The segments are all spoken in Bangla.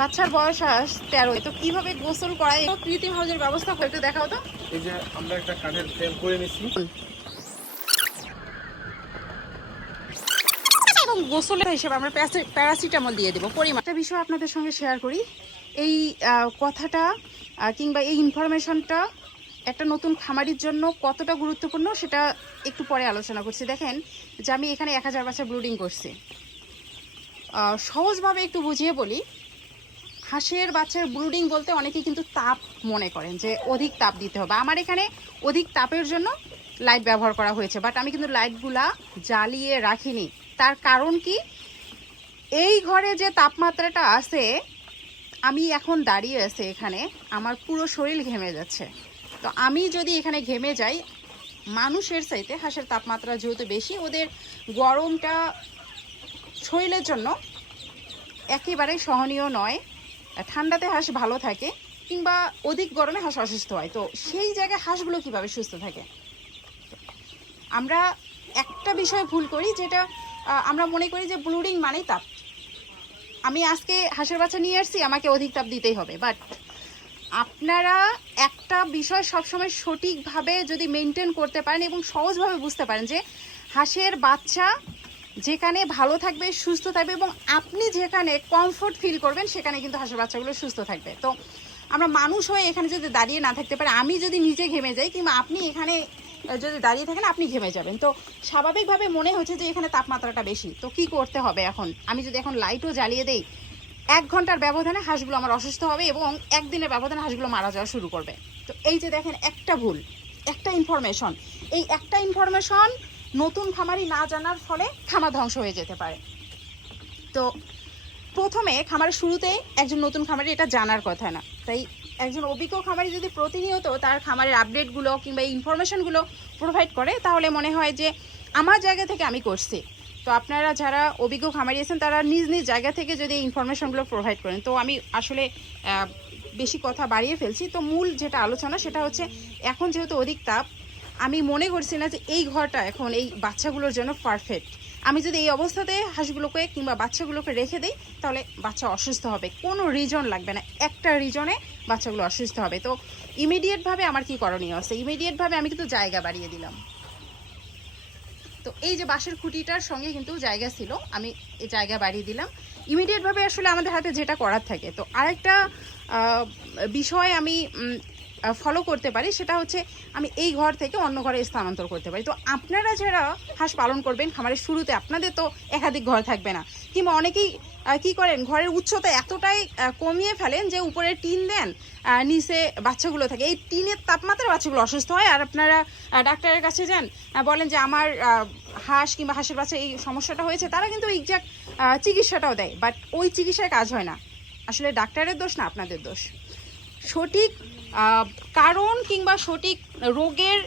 বাচ্চার বয়স আস তেরো তো কীভাবে গোসল করায়? কৃত্রিম হাউজের ব্যবস্থা করতে দেখাও তো। এই যে আমরা একটা কাঠের ফ্রেম করে নিছি। এবং গোসলের হিসেবে আমরা প্যারাসিটামল দিয়ে দেবো পরিমাণ। একটা বিষয় আপনাদের সঙ্গে শেয়ার করি। এই কথাটা কিংবা এই ইনফরমেশনটা একটা নতুন খামারির জন্য কতটা গুরুত্বপূর্ণ সেটা একটু পরে আলোচনা করছি। দেখেন যে আমি এখানে এক হাজার বাচ্চা ব্রুডিং করছি। সহজভাবে একটু বুঝিয়ে বলি হাঁসের, বাচ্চার ব্রুডিং বলতে অনেকেই কিন্তু তাপ মনে করেন যে অধিক তাপ দিতে হবে। আমার এখানে অধিক তাপের জন্য লাইট ব্যবহার করা হয়েছে বাট আমি কিন্তু লাইটগুলা জ্বালিয়ে রাখিনি। তার কারণ কি? এই ঘরে যে তাপমাত্রাটা আছে, আমি এখন দাঁড়িয়ে আছে এখানে, আমার পুরো শরীর ঘেমে যাচ্ছে। তো আমি যদি এখানে ঘেমে যাই, মানুষের চাইতে হাঁসের তাপমাত্রা যেহেতু বেশি, ওদের গরমটা শরীরের জন্য একেবারেই সহনীয় নয়। ঠান্ডাতে হাঁস ভালো থাকে কিংবা অধিক গরমে হাঁস অসুস্থ হয়। তো সেই জায়গায় হাঁসগুলো কীভাবে সুস্থ থাকে? আমরা একটা বিষয় ভুল করি যেটা আমরা মনে করি যে ব্লুডিং মানেই তাপ। আমি আজকে হাঁসের বাচ্চা নিয়ে আসছি, আমাকে অধিক তাপ দিতেই হবে। বাট আপনারা একটা বিষয় সবসময় সঠিকভাবে যদি মেনটেন করতে পারেন এবং সহজভাবে বুঝতে পারেন যে হাঁসের বাচ্চা যেখানে ভালো থাকবে, সুস্থ থাকবে এবং আপনি যেখানে কমফোর্ট ফিল করবেন, সেখানে কিন্তু হাঁসের বাচ্চাগুলো সুস্থ থাকবে। তো আমরা মানুষ হয়ে এখানে যদি দাঁড়িয়ে না থাকতে পারি, আমি যদি নিজে ঘেমে যাই কিংবা আপনি এখানে যদি দাঁড়িয়ে থাকেন, আপনি ঘেমে যাবেন। তো স্বাভাবিকভাবে মনে হচ্ছে যে এখানে তাপমাত্রাটা বেশি। তো কি করতে হবে এখন? আমি যদি এখন লাইটও জ্বালিয়ে দেই, এক ঘণ্টার ব্যবধানে হাঁসগুলো আমার অসুস্থ হবে এবং একদিনের ব্যবধানে হাঁসগুলো মারা যাওয়া শুরু করবে। তো এই যে দেখেন একটা ভুল, একটা ইনফরমেশন এই একটা ইনফরমেশন নতুন খামারি না জানার ফলে খামার ধ্বংস হয়ে যেতে পারে। তো প্রথমে খামারের শুরুতে একজন নতুন খামারি এটা জানার কথা না। তাই একজন অভিজ্ঞ খামারি যদি প্রতিনিয়ত তার খামারের আপডেটগুলো কিংবা ইনফরমেশনগুলো প্রোভাইড করে, তাহলে মনে হয় যে আমার জায়গা থেকে আমি করছি। তো আপনারা যারা অভিজ্ঞ খামারি আছেন, তারা নিজ নিজ জায়গা থেকে যদি ইনফরমেশনগুলো প্রোভাইড করেন। তো আমি আসলে বেশি কথা বাড়িয়ে ফেলছি। তো মূল যেটা আলোচনা, সেটা হচ্ছে এখন যেহেতু অধিক তাপ আমি মনে করছি না যে এই ঘরটা এখন এই বাচ্চাগুলোর জন্য পারফেক্ট আমি যদি এই অবস্থাতে হাঁসগুলোকে কিংবা বাচ্চাগুলোকে রেখে দিই, তাহলে বাচ্চা অসুস্থ হবে। কোনো রিজন লাগবে না। একটা রিজনে বাচ্চাগুলো অসুস্থ হবে। তো ইমিডিয়েটভাবে আমার কি করণীয় আছে? ইমিডিয়েটভাবে আমি কিন্তু জায়গা বাড়িয়ে দিলাম। তো এই যে বাঁশের খুঁটিটার সঙ্গে কিন্তু জায়গা ছিল, আমি এই জায়গা বাড়িয়ে দিলাম। ইমিডিয়েটভাবে আসলে আমাদের হাতে যেটা করার থাকে। তো আরেকটা বিষয় আমি ফলো করতে পারি, সেটা হচ্ছে আমি এই ঘর থেকে অন্য ঘরে স্থানান্তর করতে পারি। তো আপনারা যারা হাঁস পালন করবেন, খামারের শুরুতে আপনাদের তো একাধিক ঘর থাকবে না। কিংবা অনেকেই কি করেন, ঘরের উচ্চতা এতটাই কমিয়ে ফেলেন যে উপরে টিন দেন নিচে বাচ্চাগুলো থাকে। এই টিনের তাপমাত্রা বাচ্চাগুলো অসুস্থ হয়। আর আপনারা ডাক্তারের কাছে যান বলেন যে আমার হাঁস কিংবা হাঁসের বাচ্চা এই সমস্যাটা হয়েছে, তারা কিন্তু এক্সাক্ট চিকিৎসাটাও দেয়। বাট ওই চিকিৎসায় কাজ হয় না। আসলে ডাক্তারের দোষ না, আপনাদের দোষ। সঠিক কারণ কিংবা সঠিক রোগের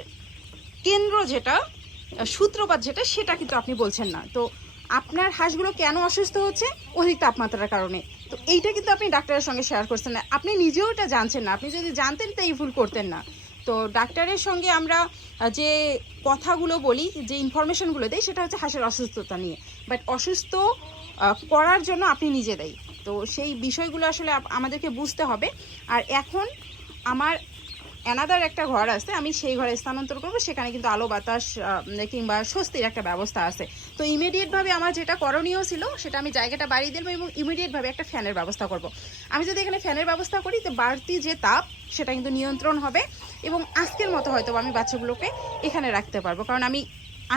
কেন্দ্র যেটা সূত্রপাত যেটা, সেটা কিন্তু আপনি বলছেন না। তো আপনার হাঁসগুলো কেন অসুস্থ হচ্ছে? অধিক তাপমাত্রার কারণে। তো এইটা কিন্তু আপনি ডাক্তারের সঙ্গে শেয়ার করছেন না। আপনি নিজেও এটা জানছেন না। আপনি যদি জানতেন তো এই ভুল করতেন না। তো ডাক্তারের সঙ্গে আমরা যে কথাগুলো বলি, যে ইনফরমেশনগুলো দিই, সেটা হচ্ছে হাঁসের অসুস্থতা নিয়ে। বাট অসুস্থ করার জন্য আপনি নিজে দেয় তো সেই বিষয়গুলো আসলে আমাদেরকে বুঝতে হবে। আর এখন আমার অ্যানাদার একটা ঘর আছে, আমি সেই ঘরে স্থানান্তর করব, সেখানে কিন্তু আলো বাতাস কিংবা স্বস্তির একটা ব্যবস্থা আছে। তো ইমিডিয়েটভাবে আমার যেটা করণীয় ছিল, সেটা আমি জায়গাটা বাড়িয়ে দেবো এবং ইমিডিয়েটভাবে একটা ফ্যানের ব্যবস্থা করব। আমি যদি এখানে ফ্যানের ব্যবস্থা করি, তো বাড়তি যে তাপ, সেটা কিন্তু নিয়ন্ত্রণ হবে এবং আজকের মতো হয়তো আমি বাচ্চাগুলোকে এখানে রাখতে পারব। কারণ আমি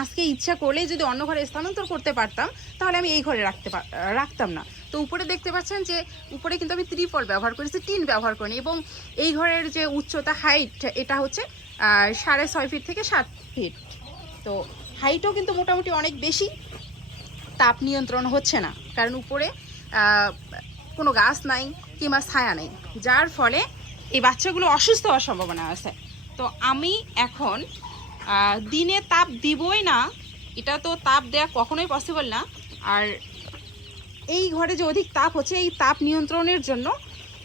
আজকে ইচ্ছা করলেই যদি অন্য ঘরে স্থানান্তর করতে পারতাম, তাহলে আমি এই ঘরে রাখতে রাখতাম না। তো উপরে দেখতে পাচ্ছেন যে উপরে কিন্তু আমি ত্রিপল ব্যবহার করেছি টিন ব্যবহার করিনি এবং এই ঘরের যে উচ্চতা হাইট এটা হচ্ছে সাড়ে ছয় ফিট থেকে সাত ফিট তো হাইটও কিন্তু মোটামুটি অনেক বেশি, তাপ নিয়ন্ত্রণ হচ্ছে না, কারণ উপরে কোনো গাছ নাই কিংবা ছায়া নেই, যার ফলে এই বাচ্চাগুলো অসুস্থ হওয়ার সম্ভাবনা আছে। তো আমি এখন দিনে তাপ দিবই না, এটা তো তাপ দেওয়া কখনোই পসিবল না, আর এই ঘরে যে অধিক তাপ হচ্ছে এই তাপ নিয়ন্ত্রণের জন্য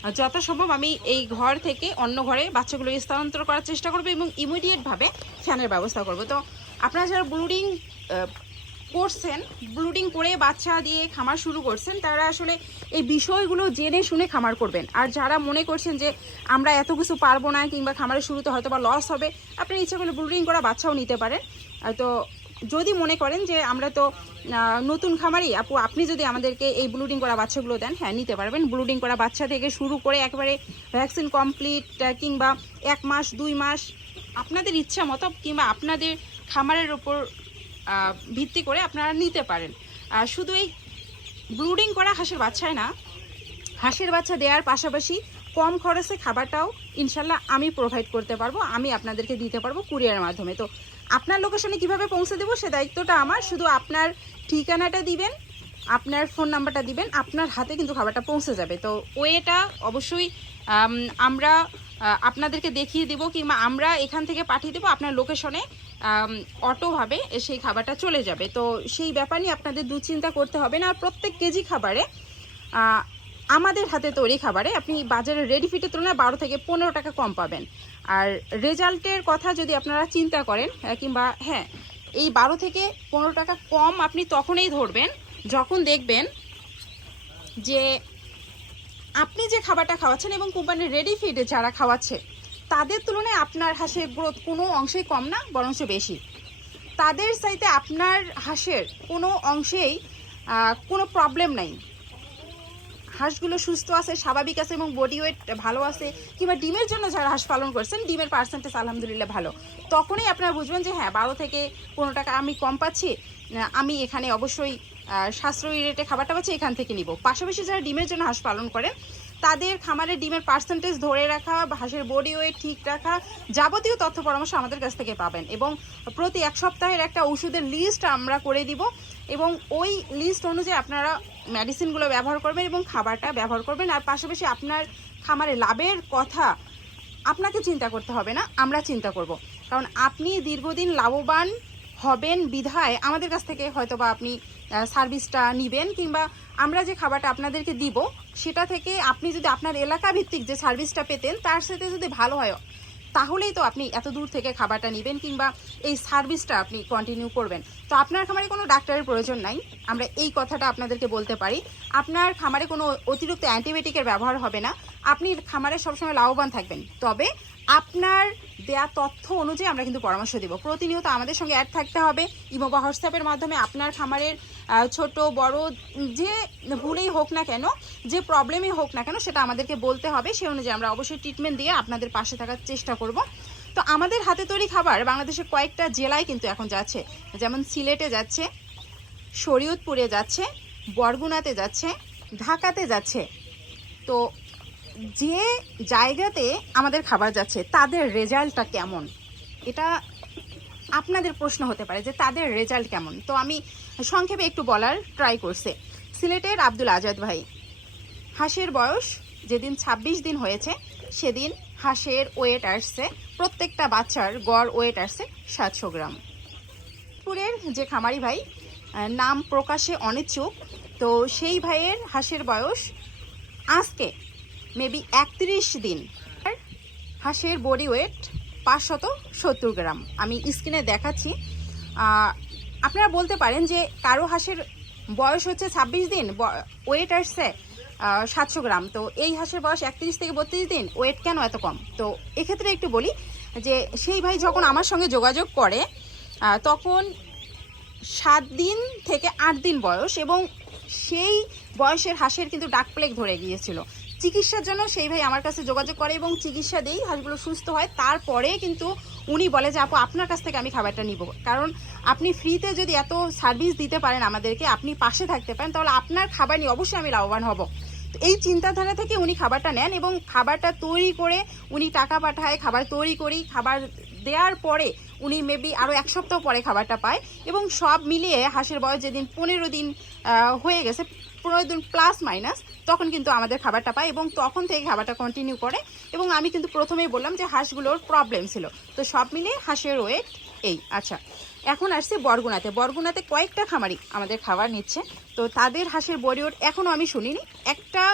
আহ, যথাসম্ভব আমি এই ঘর থেকে অন্য ঘরে বাচ্চাগুলো স্থানান্তর করার চেষ্টা করব এবং ইমিডিয়েটভাবে ফ্যানের ব্যবস্থা করব। তো আপনারা যারা ব্লুডিং করছেন ব্লুডিং করে বাচ্চা দিয়ে খামার শুরু করছেন তারা আসলে এই বিষয়গুলো জেনে শুনে খামার করবেন। আর যারা মনে করছেন যে আমরা এত কিছু পারব না কিংবা খামারের শুরুতে হয়তো বা লস হবে আপনি ইচ্ছা করলে ব্লুডিং করা বাচ্চাও নিতে পারেন। তো যদি মনে করেন যে আমরা তো নতুন খামারি, আপু, আপনি যদি আমাদেরকে এই ব্লুডিং করা বাচ্চাগুলো দেন হ্যাঁ নিতে পারবেন। ব্লুডিং করা বাচ্চা থেকে শুরু করে একবারে ভ্যাকসিন কমপ্লিট কিংবা এক মাস, দুই মাস, আপনাদের ইচ্ছা মতো কিংবা আপনাদের খামারের ওপর ভিত্তি করে আপনারা নিতে পারেন। শুধু এই ব্লুডিং করা হাঁসের বাচ্চায় না, হাঁসের বাচ্চা দেওয়ার পাশাপাশি কম খরচে খাবারটাও ইনশাল্লাহ আমি প্রোভাইড করতে পারব, আমি আপনাদেরকে দিতে পারব কুরিয়ারের মাধ্যমে। তো আপনার লোকেশনে কীভাবে পৌঁছে দেবো সে দায়িত্বটা আমার, শুধু আপনার ঠিকানাটা দিবেন, আপনার ফোন নাম্বারটা দিবেন, আপনার হাতে কিন্তু খাবারটা পৌঁছে যাবে। তো ওয়েটা অবশ্যই আমরা আপনাদেরকে দেখিয়ে দেবো কিংবা আমরা এখান থেকে পাঠিয়ে দেবো আপনার লোকেশনে অটোভাবে সেই খাবারটা চলে যাবে। তো সেই ব্যাপার নিয়ে আপনাদের দুশ্চিন্তা করতে হবে না। আর প্রত্যেক কেজি খাবারে আমাদের হাতে তৈরি খাবারে আপনি বাজারে রেডি ফিটের তুলনায় বারো থেকে পনেরো টাকা কম পাবেন। আর রেজাল্টের কথা যদি আপনারা চিন্তা করেন কিংবা হ্যাঁ এই বারো থেকে পনেরো টাকা কম আপনি তখনই ধরবেন, যখন দেখবেন যে আপনি যে খাবারটা খাওয়াচ্ছেন এবং কোম্পানির রেডি ফিডে যারা খাওয়াচ্ছে, তাদের তুলনায় আপনার হাঁসের গ্রোথ কোনো অংশেই কম না, বরঞ্চ বেশি। তাদের চাইতে আপনার হাঁসের কোনো অংশেই কোনো প্রবলেম নাই। হাঁসগুলো সুস্থ আছে, স্বাভাবিক আছে এবং বডি ওয়েট ভালো আছে, কিংবা ডিমের জন্য যারা হাঁস পালন করছেন, ডিমের পার্সেন্টেজ আলহামদুলিল্লাহ ভালো। তখনই আপনারা বুঝবেন যে হ্যাঁ বারো থেকে পনেরো টাকা আমি কম পাচ্ছি আমি এখানে অবশ্যই সাশ্রয়ী রেটে খাবারটা পাচ্ছি, এখান থেকে নিব। পাশাপাশি যারা ডিমের জন্য হাঁস পালন করেন, তাদের খামারে ডিমের পার্সেন্টেজ ধরে রাখা হাঁসের বডি ওয়েট ঠিক রাখা যাবতীয় তথ্য পরামর্শ আমাদের কাছ থেকে পাবেন এবং প্রতি এক সপ্তাহের একটা ওষুধের লিস্ট আমরা করে দিব। এবং ওই লিস্ট অনুযায়ী আপনারা মেডিসিনগুলো ব্যবহার করবেন এবং খাবারটা ব্যবহার করবেন। আর পাশাপাশি আপনার খামারে লাভের কথা আপনাকে চিন্তা করতে হবে না, আমরা চিন্তা করব। কারণ আপনি দীর্ঘদিন লাভবান হবেন বিধায় আমাদের কাছ থেকে হয়তো বা আপনি সার্ভিসটা নিবেন কিংবা আমরা যে খাবারটা আপনাদেরকে দিব, সেটা থেকে আপনি যদি আপনার এলাকা ভিত্তিক যে সার্ভিসটা পেতেন, তার সাথে যদি ভালো হয় তাহলেই তো আপনি এত দূর থেকে খাবারটা নেবেন কিংবা এই সার্ভিসটা আপনি কন্টিনিউ করবেন। তো আপনার খামারে কোনো ডাক্তারের প্রয়োজন নাই। আমরা এই কথাটা আপনাদেরকে বলতে পারি। আপনার খামারে কোনো অতিরিক্ত অ্যান্টিবায়োটিকের ব্যবহার হবে না। আপনি খামারে সবসময় লাভবান থাকবেন। তবে আপনার দেয়া তথ্য অনুযায়ী আমরা কিন্তু পরামর্শ দেব। প্রতিনিয়ত আমাদের সঙ্গে অ্যাড থাকতে হবে। ইমো বা হোয়াটসঅ্যাপের মাধ্যমে আপনার খামারের ছোট, বড়, যে ভুলেই হোক না কেন, যে প্রবলেমই হোক না কেন সেটা আমাদেরকে বলতে হবে। সে অনুযায়ী আমরা অবশ্যই ট্রিটমেন্ট দিয়ে আপনাদের পাশে থাকার চেষ্টা করব। তো আমাদের হাতে তৈরি খাবার বাংলাদেশের কয়েকটা জেলায় কিন্তু এখন যাচ্ছে। যেমন সিলেটে যাচ্ছে, শরীয়তপুরে যাচ্ছে, বরগুনাতে যাচ্ছে, ঢাকাতে যাচ্ছে। তো যে জায়গাতে আমাদের খাবার যাচ্ছে, তাদের রেজাল্টটা কেমন? এটা আপনাদের প্রশ্ন হতে পারে যে তাদের রেজাল্ট কেমন? তো আমি সংক্ষেপে একটু বলার ট্রাই করছে। সিলেটের আব্দুল আজাদ ভাই, হাঁসের বয়স যেদিন ২৬ দিন হয়েছে, সেদিন হাঁসের ওয়েট আসছে, প্রত্যেকটা বাচ্চার গড় ওয়েট আসছে সাতশো গ্রাম। পুরের যে খামারি ভাই নাম প্রকাশে অনিচ্ছুক, তো সেই ভাইয়ের হাঁসের বয়স আজকে মেবি একত্রিশ দিন। হাঁসের বডি ওয়েট পাঁচশত সত্তর গ্রাম। আমি স্ক্রিনে দেখাচ্ছি। আপনারা বলতে পারেন যে কারও হাঁসের বয়স হচ্ছে ছাব্বিশ দিন ওয়েট আসছে সাতশো গ্রাম। তো এই হাঁসের বয়স একত্রিশ থেকে বত্রিশ দিন ওয়েট কেন এত কম? তো এক্ষেত্রে একটু বলি যে সেই ভাই যখন আমার সঙ্গে যোগাযোগ করে তখন সাত দিন থেকে আট দিন বয়স এবং সেই বয়সের হাঁসের কিন্তু ডাক প্লেগ ধরে গিয়েছিল। চিকিৎসার জন্য সেই ভাই আমার কাছে যোগাযোগ করে এবং চিকিৎসা দিয়েই হাঁসগুলো সুস্থ হয়। তারপরে কিন্তু উনি বলে যে, আপু, আপনার কাছ থেকে আমি খাবারটা নিব। কারণ আপনি ফ্রিতে যদি এত সার্ভিস দিতে পারেন আমাদেরকে, আপনি পাশে থাকতে পারেন, তাহলে আপনার খাবার নিয়ে অবশ্যই আমি লাভবান হব। এই চিন্তাধারা থেকে উনি খাবারটা নেন এবং খাবারটা তৈরি করে উনি টাকা পাঠায়, খাবার তৈরি করি। খাবার দেওয়ার পরে উনি মেবি আরও এক সপ্তাহ পরে খাবারটা পায় এবং সব মিলিয়ে হাঁসের বয়স যেদিন পনেরো দিন হয়ে গেছে পনেরো দিন প্লাস মাইনাস তখন কিন্তু আমাদের খাবারটা পায় এবং তখন থেকে খাবারটা কন্টিনিউ করে। এবং আমি কিন্তু প্রথমেই বললাম যে হাঁসগুলোর প্রবলেম ছিল। তো সব মিলিয়ে হাঁসের ওয়েট এই। আচ্ছা এখন আসছে বরগুনাতে। বরগুনাতে কয়েকটা খামারি আমাদের খাবার নিচ্ছে। তো তাদের হাঁসের বডি ওয়েট এখনও আমি শুনিনি। একটা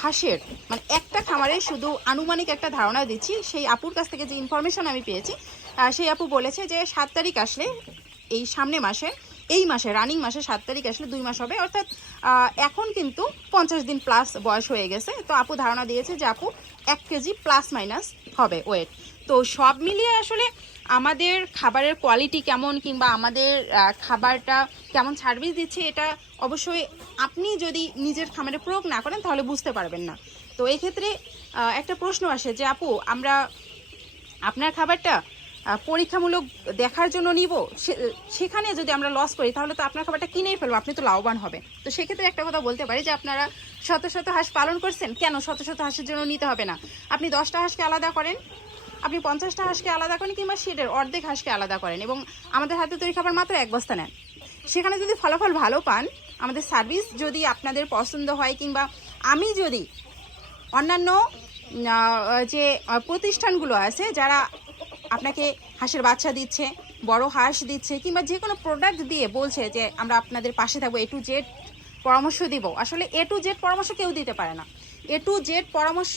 হাঁসের মানে একটা খামারে শুধু আনুমানিক একটা ধারণা দিচ্ছি। সেই আপুর কাছ থেকে যে ইনফরমেশন আমি পেয়েছি সেই আপু বলেছে যে সাত তারিখ আসলে এই সামনে মাসে এই মাসে রানিং মাসে সাত তারিখ আসলে দুই মাস হবে। অর্থাৎ এখন কিন্তু পঞ্চাশ দিন প্লাস বয়স হয়ে গেছে। তো আপু ধারণা দিয়েছে যে আপু এক কেজি প্লাস মাইনাস হবে ওয়েট তো সব মিলিয়ে আসলে আমাদের খাবারের কোয়ালিটি কেমন কিংবা আমাদের খাবারটা কেমন সার্ভিস দিচ্ছে এটা অবশ্যই আপনি যদি নিজের খামারে প্রয়োগ না করেন তাহলে বুঝতে পারবেন না। তো এক্ষেত্রে একটা প্রশ্ন আসে যে আপু, আমরা আপনার খাবারটা পরীক্ষামূলক দেখার জন্য নিব সেখানে যদি আমরা লস করি, তাহলে তো আপনার খাবারটা কিনেই ফেলব, আপনি তো লাভবান হবে তো সেক্ষেত্রে একটা কথা বলতে পারি যে আপনারা শত শত হাঁস পালন করছেন, কেন শত শত হাঁসের জন্য নিতে হবে না? আপনি দশটা হাঁসকে আলাদা করেন, আপনি পঞ্চাশটা হাঁসকে আলাদা করেন কিংবা শেডের অর্ধেক হাঁসকে আলাদা করেন এবং আমাদের হাতে তৈরি খাবার মাত্র এক বস্তা নেন। সেখানে যদি ফলাফল ভালো পান, আমাদের সার্ভিস যদি আপনাদের পছন্দ হয় কিংবা আমি যদি অন্যান্য যে প্রতিষ্ঠানগুলো আছে, যারা আপনাকে হাঁসের বাচ্চা দিচ্ছে, বড় হাঁস দিচ্ছে, কিংবা যে কোনো প্রোডাক্ট দিয়ে বলছে যে আমরা আপনাদের পাশে থাকব এ টু জেড পরামর্শ দিব। আসলে এ টু জেড পরামর্শ কেউ দিতে পারে না। এ টু জেড পরামর্শ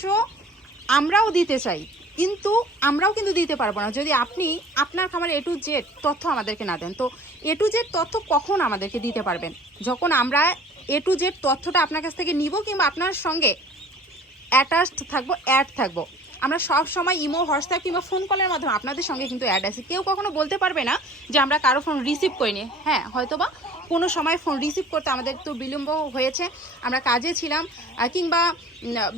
আমরাও দিতে চাই, কিন্তু আমরাও কিন্তু দিতে পারব না। যদি আপনি আপনার খামার এ টু জেড তথ্য আমাদেরকে না দেন, তো এ টু জেড তথ্য কখন আমাদেরকে দিতে পারবেন? যখন আমরা এ টু জেড তথ্যটা আপনার কাছ থেকে নিব, কিংবা আপনার সঙ্গে অ্যাটাচড থাকব অ্যাড থাকব আমরা সব সময় ইমো, হোয়াটসঅ্যাপ কিংবা ফোন কলের মাধ্যমে আপনাদের সঙ্গে কিন্তু অ্যাড আছে। কেউ কখনো বলতে পারবে না যে আমরা কারও ফোন রিসিভ করিনি। হ্যাঁ হয়তোবা কোনো সময় ফোন রিসিভ করতে আমাদের তো বিলম্ব হয়েছে। আমরা কাজে ছিলাম কিংবা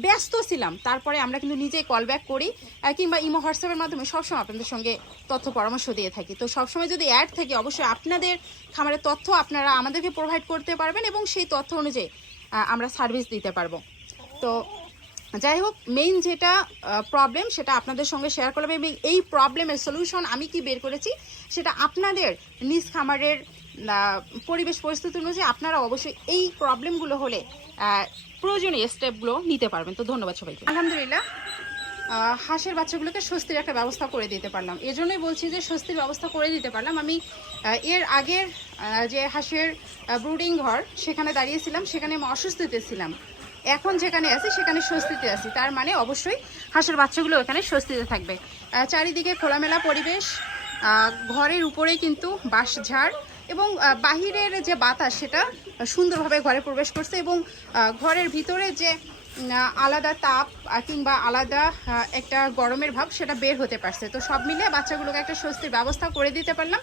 ব্যস্ত ছিলাম। তারপরে আমরা কিন্তু নিজেই কল ব্যাক করি কিংবা ইমো হোয়াটসঅ্যাপের মাধ্যমে সবসময় আপনাদের সঙ্গে তথ্য পরামর্শ দিয়ে থাকি। তো সবসময় যদি অ্যাড থাকে, অবশ্যই আপনাদের খামারের তথ্য আপনারা আমাদেরকে প্রোভাইড করতে পারবেন এবং সেই তথ্য অনুযায়ী আমরা সার্ভিস দিতে পারব। তো যাই হোক মেইন যেটা প্রবলেম সেটা আপনাদের সঙ্গে শেয়ার করলাম এবং এই প্রবলেমের সলিউশন আমি কি বের করেছি সেটা আপনাদের নিজ খামারের পরিবেশ পরিস্থিতি অনুযায়ী আপনারা অবশ্যই এই প্রবলেমগুলো হলে প্রয়োজনীয় স্টেপগুলো নিতে পারবেন। তো ধন্যবাদ সবাইকে। আলহামদুলিল্লাহ। হাঁসের বাচ্চাগুলোকে স্বস্তির একটা ব্যবস্থা করে দিতে পারলাম। এজন্যই বলছি যে স্বস্তির ব্যবস্থা করে দিতে পারলাম। আমি এর আগের যে হাঁসের ব্রুডিং ঘর সেখানে দাঁড়িয়েছিলাম সেখানে আমি অস্বস্তিতে ছিলাম এখন যেখানে আছি, সেখানে স্বস্তিতে আছি। তার মানে অবশ্যই হাঁসের বাচ্চাগুলো এখানে স্বস্তিতে থাকবে। চারিদিকে খোলামেলা পরিবেশ ঘরের উপরেই কিন্তু বাঁশঝাড় এবং বাহিরের যে বাতাস, সেটা সুন্দরভাবে ঘরে প্রবেশ করছে এবং ঘরের ভিতরে যে আলাদা তাপ কিংবা আলাদা একটা গরমের ভাব, সেটা বের হতে পারছে। তো সব মিলে বাচ্চাগুলোকে একটা স্বস্তির ব্যবস্থা করে দিতে পারলাম।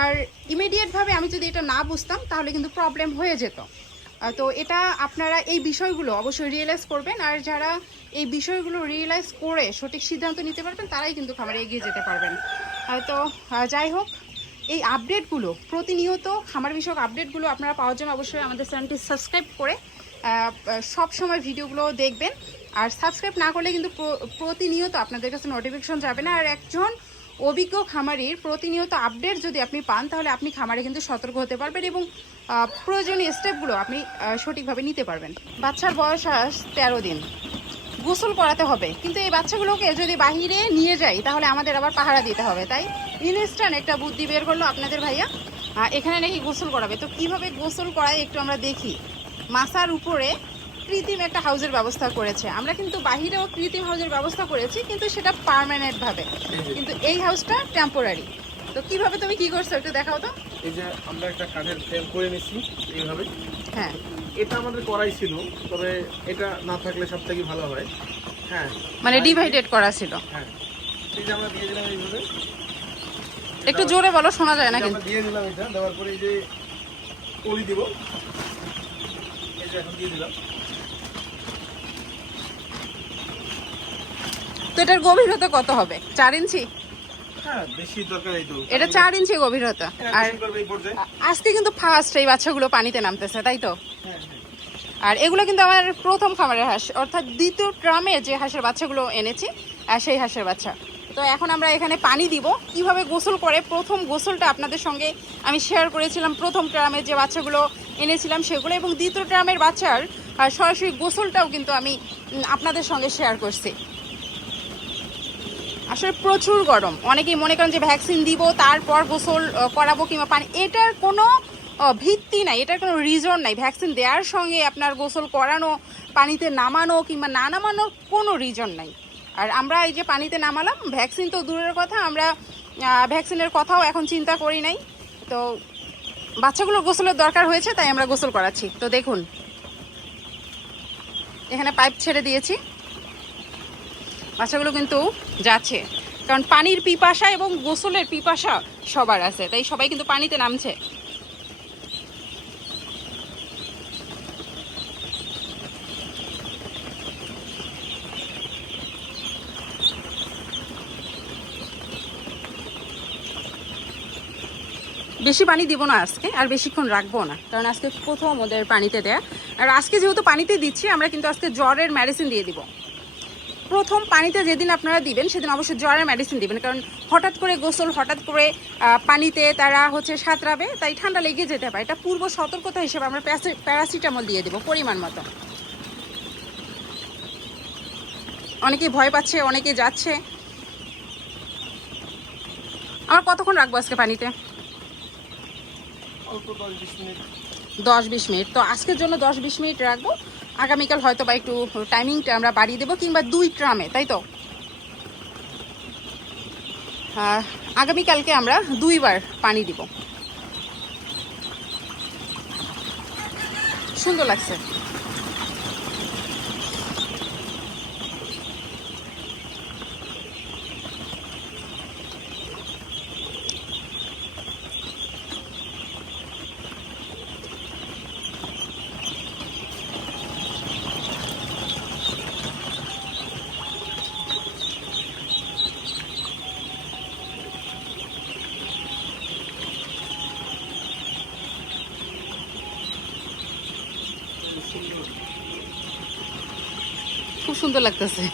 আর ইমিডিয়েটভাবে আমি যদি এটা না বুঝতাম, তাহলে কিন্তু প্রবলেম হয়ে যেত। তো এটা আপনারা এই বিষয়গুলো অবশ্যই রিয়েলাইজ করবেন। আর যারা এই বিষয়গুলো রিয়েলাইজ করে সঠিক সিদ্ধান্ত নিতে পারবেন, তারাই কিন্তু খামারে এগিয়ে যেতে পারবেন। তো যাই হোক, এই আপডেটগুলো প্রতিনিয়ত খামার বিষয়ক আপডেটগুলো আপনারা পাওয়ার জন্য অবশ্যই আমাদের চ্যানেলটি সাবস্ক্রাইব করে সব সময় ভিডিওগুলো দেখবেন। আর সাবস্ক্রাইব না করলে কিন্তু প্রতিনিয়ত আপনাদের কাছে নোটিফিকেশন যাবে না। আর একজন অভিজ্ঞ খামারির প্রতিনিয়ত আপডেট যদি আপনি পান, তাহলে আপনি খামারে কিন্তু সতর্ক হতে পারবেন এবং প্রয়োজনীয় স্টেপগুলো আপনি সঠিকভাবে নিতে পারবেন। বাচ্চার বয়স আজ তেরো দিন। গোসল করাতে হবে। কিন্তু এই বাচ্চাগুলোকে যদি বাহিরে নিয়ে যাই, তাহলে আমাদের আবার পাহারা দিতে হবে, তাই? ইনস্ট্যান্ট একটা বুদ্ধি বের করল আপনাদের ভাইয়া। এখানে নাকি গোসল করাবে। তো কীভাবে গোসল করায় একটু আমরা দেখি। মাসার উপরে কৃত্রিম একটা হাউজের ব্যবস্থা করেছে। আমরা কিন্তু বাহিরেও কৃত্রিম হাউজের ব্যবস্থা করেছি কিন্তু সেটা পার্মানেন্ট ভাবে। কিন্তু এই হাউসটা টেম্পোরারি তো কীভাবে তুমি কি করছ একটু দেখাও তো। এই যে আমরা একটা কাঠের ফ্রেম করে নিছি এইভাবে। হ্যাঁ। এটা আমাদের করাই ছিল তবে এটা না থাকলে সব থেকে ভালো হয়। হ্যাঁ। মানে ডিভাইডেড করা ছিল। হ্যাঁ। এই যে আমরা দিয়ে দিলাম এইভাবে। একটু জোরে বলো শোনা যায় না কিন্তু আমরা দিয়ে দিলাম এটা দেওয়ার পরে এই যে পলি দিব। এই যে এখন দিয়ে দিলাম। তো এটার গভীরতা কত হবে? চার ইঞ্চি? হ্যাঁ এটা চার ইঞ্চি গভীরতা। আর আজকে কিন্তু ফার্স্ট এই বাচ্চাগুলো পানিতে নামতেছে তাই তো? হ্যাঁ হ্যাঁ। আর এগুলো কিন্তু আমার প্রথম খামারের হাঁস অর্থাৎ দ্বিতীয় ট্রামে যে হাঁসের বাচ্চাগুলো এনেছি সেই হাঁসের বাচ্চা। তো এখন আমরা এখানে পানি দিব। কীভাবে গোসল করে? প্রথম গোসলটা আপনাদের সঙ্গে আমি শেয়ার করেছিলাম। প্রথম ট্রামে যে বাচ্চাগুলো এনেছিলাম সেগুলো এবং দ্বিতীয় ট্রামের বাচ্চার সরাসরি গোসলটাও কিন্তু আমি আপনাদের সঙ্গে শেয়ার করছি। আসলে প্রচুর গরম। অনেকেই মনে করেন যে ভ্যাকসিন দিব, তারপর গোসল করাবো কিংবা পানি। এটার কোনো ভিত্তি নাই, এটার কোনো রিজন নাই। ভ্যাকসিন দেওয়ার সঙ্গে আপনার গোসল করানো, পানিতে নামানো কিংবা না নামানোর কোনো রিজন নাই। আর আমরা এই যে পানিতে নামালাম ভ্যাকসিন তো দূরের কথা, আমরা ভ্যাকসিনের কথাও এখন চিন্তা করি নাই। তো বাচ্চাগুলো গোসলের দরকার হয়েছে, তাই আমরা গোসল করাচ্ছি। তো দেখুন, এখানে পাইপ ছেড়ে দিয়েছি। বাচ্চাগুলো কিন্তু যাচ্ছে। কারণ পানির পিপাসা এবং গোসলের পিপাসা সবার আছে, তাই সবাই কিন্তু পানিতে নামছে। বেশি পানি দিব না আজকে, আর বেশিক্ষণ রাখব না, কারণ আজকে প্রথম ওদের পানিতে দেয়া। আর আজকে যেহেতু পানিতে দিচ্ছি, আমরা কিন্তু আজকে জ্বরের মেডিসিন দিয়ে দিব। প্রথম পানিতে যেদিন আপনারা দিবেন সেদিন অবশ্যই জ্বরের মেডিসিন দিবেন। কারণ হঠাৎ করে গোসল হঠাৎ করে পানিতে তারা হচ্ছে সাঁতরাবে তাই ঠান্ডা লেগে যেতে পারে। এটা পূর্ব সতর্কতা হিসেবে আমরা প্যারাসিটামল দিয়ে দেবো পরিমাণ মতো। অনেকেই ভয় পাচ্ছে অনেকে যাচ্ছে। আমার কতক্ষণ রাখব আজকে পানিতে? দশ বিশ মিনিট। তো আজকের জন্য দশ বিশ মিনিট রাখব। আগামীকাল হয়তো বা একটু টাইমিংটা আমরা বাড়িয়ে দেবো কিংবা দুই ট্রামে, তাই তো? আগামীকালকে আমরা দুইবার পানি দিব। সুন্দর লাগছে। খুব সুন্দর লাগতেছে।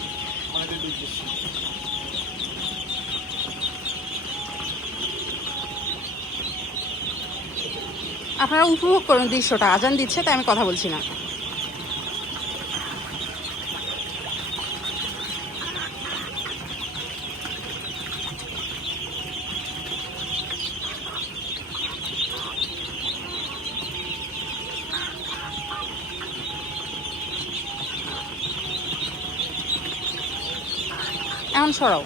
আপনারা উপভোগ করুন দৃশ্যটা আজান দিচ্ছে তাই আমি কথা বলছি না সরাও।